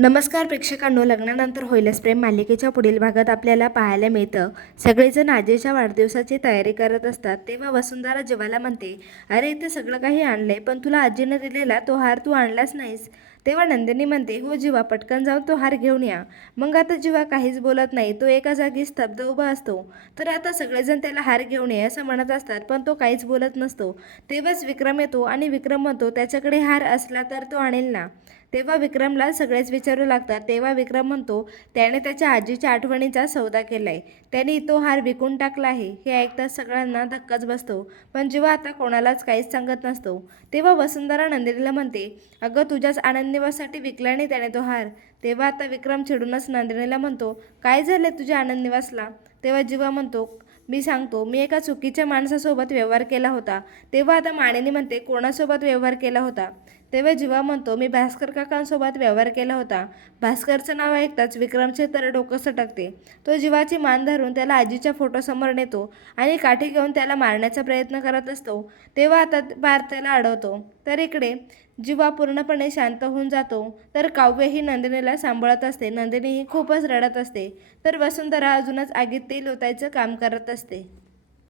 नमस्कार प्रेक्षकांनो लग्नानंतर होईलच प्रेम. मालिकेच्या पुढील भागात आपल्याला पाहायला मिळतं सगळेजण आजीच्या वाढदिवसाची तयारी करत असतात. तेव्हा वसुंधरा जेवायला म्हणते अरे इथे सगळं काही आणलंय पण तुला आजीनं दिलेला तो हार तू आणलाच नाहीस. तेव्हा नंदिनी म्हणते हो जीवा पटकन जाऊन तो हार घेऊन या. मग आता जीवा काहीच बोलत नाही. तो एका जागी स्तब्ध उभा असतो. तर आता सगळेजण त्याला हार घेऊन ये असं म्हणत असतात पण तो काहीच बोलत नसतो. तेव्हाच विक्रम येतो आणि विक्रम म्हणतो त्याच्याकडे हार असला तर तो आणेल ना. तेव्हा विक्रमला सगळेच विचारू लागतात. तेव्हा विक्रम म्हणतो त्याने त्याच्या आजीच्या आठवणीचा सौदा केला आहे त्याने तो हार विकून टाकला आहे. हे ऐकताच सगळ्यांना धक्काच बसतो. पण जेव्हा आता कोणालाच काहीच सांगत नसतो. तेव्हा वसुंधरा नंदिनीला म्हणते अगं तुझ्याच आनंदी आनंदनिवासाठी विकला नाही त्याने तो हार. तेव्हा आता विक्रम चिडूनच नंदिनीला म्हणतो काय झालं तुझ्या आनंदनिवासला? तेव्हा जीवा म्हणतो मी सांगतो मी एका चुकीच्या माणसासोबत व्यवहार केला होता. तेव्हा आता माणिनी म्हणते कोणासोबत व्यवहार केला होता? तेव्हा जीवा म्हणतो मी भास्कर काकांसोबत व्यवहार केला होता. भास्करचं नाव ऐकताच विक्रमचे तर डोकं सटकते. तो जीवाची मान धरून त्याला आजीच्या फोटोसमोर नेतो आणि काठी घेऊन त्याला मारण्याचा प्रयत्न करत असतो. तेव्हा आता पार्थ त्याला अडवतो. तर इकडे जीवा पूर्णपणे शांत होऊन जातो. तर काव्य ही नंदिनीला सांभाळत असते. नंदिनी ही खूपच रडत असते. तर वसुंधरा अजूनच आगीत तेल ओतायचं काम करत असते.